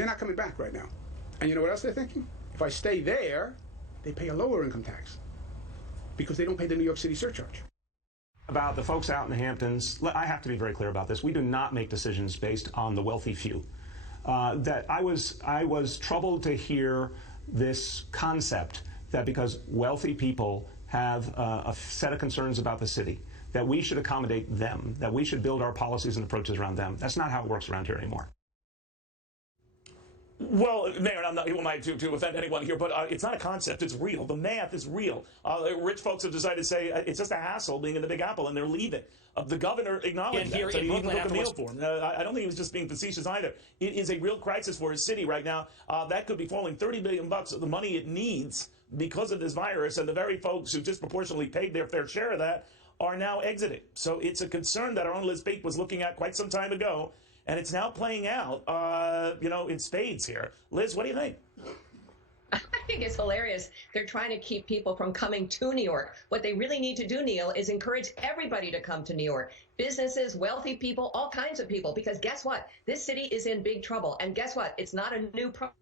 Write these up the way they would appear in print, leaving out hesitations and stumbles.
They're not coming back right now. And you know what else they're thinking? If I stay there, they pay a lower income tax because they don't pay the New York City surcharge. About the folks out in the Hamptons, I have to be very clear about this. We do not make decisions based on the wealthy few. That I was troubled to hear this concept that because wealthy people have a set of concerns about the city, that we should accommodate them, that we should build our policies and approaches around them. That's not how it works around here anymore. Well, Mayor, I'm not to offend anyone here, but it's not a concept. It's real. The math is real. Rich folks have decided to say it's just a hassle being in the Big Apple, and they're leaving. The governor acknowledged that. So he even took a meal for him. I don't think he was just being facetious either. It is a real crisis for his city right now. That could be falling $30 billion of the money it needs because of this virus, and the very folks who disproportionately paid their fair share of that are now exiting. So it's a concern that our own Liz Peek was looking at quite some time ago. And it's now playing out, in spades here. Liz, what do you think? I think it's hilarious. They're trying to keep people from coming to New York. What they really need to do, Neil, is encourage everybody to come to New York. Businesses, wealthy people, all kinds of people. Because guess what? This city is in big trouble. And guess what? It's not a new problem.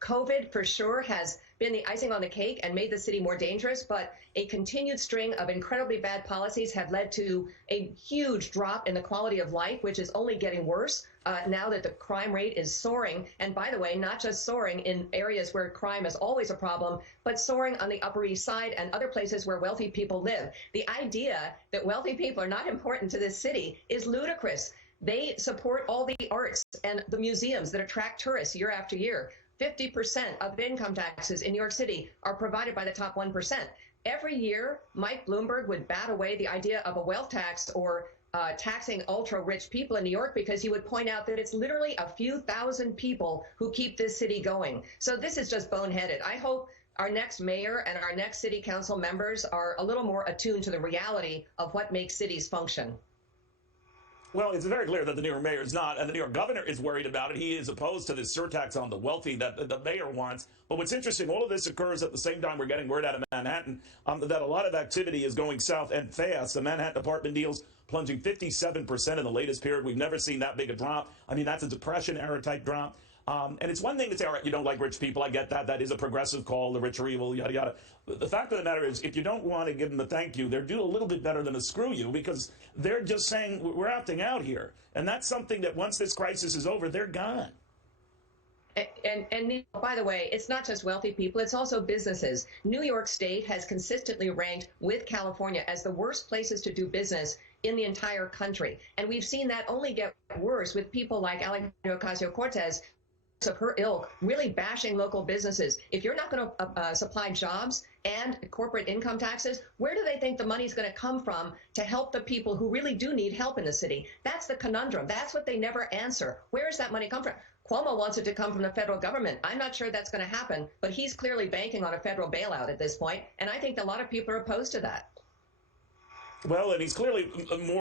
COVID, for sure, has been the icing on the cake and made the city more dangerous. But a continued string of incredibly bad policies have led to a huge drop in the quality of life, which is only getting worse now that the crime rate is soaring. And by the way, not just soaring in areas where crime is always a problem, but soaring on the Upper East Side and other places where wealthy people live. The idea that wealthy people are not important to this city is ludicrous. They support all the arts and the museums that attract tourists year after year. 50% of income taxes in New York City are provided by the top 1%. Every year, Mike Bloomberg would bat away the idea of a wealth tax or taxing ultra-rich people in New York because he would point out that it's literally a few thousand people who keep this city going. So this is just boneheaded. I hope our next mayor and our next city council members are a little more attuned to the reality of what makes cities function. Well, it's very clear that the New York mayor is not, and the New York governor is worried about it. He is opposed to this surtax on the wealthy that the mayor wants. But what's interesting, all of this occurs at the same time we're getting word out of Manhattan that a lot of activity is going south and fast. The Manhattan apartment deals plunging 57% in the latest period. We've never seen that big a drop. I mean, that's a Depression-era type drop. And it's one thing to say, all right, you don't like rich people. I get that. That is a progressive call. The rich are evil, yada, yada. The fact of the matter is, if you don't want to give them a thank you, they're doing a little bit better than a screw you because they're just saying, we're opting out here. And that's something that once this crisis is over, they're gone. And by the way, it's not just wealthy people, it's also businesses. New York State has consistently ranked with California as the worst places to do business in the entire country. And we've seen that only get worse with people like Alexandria Ocasio-Cortez of her ilk really bashing local businesses. If you're not going to supply jobs and corporate income taxes, where do they think the money is going to come from to help the people who really do need help in the city? That's the conundrum. That's what they never answer. Where does that money come from? Cuomo wants it to come from the federal government. I'm not sure that's going to happen, but he's clearly banking on a federal bailout at this point, and I think a lot of people are opposed to that. Well, and he's clearly more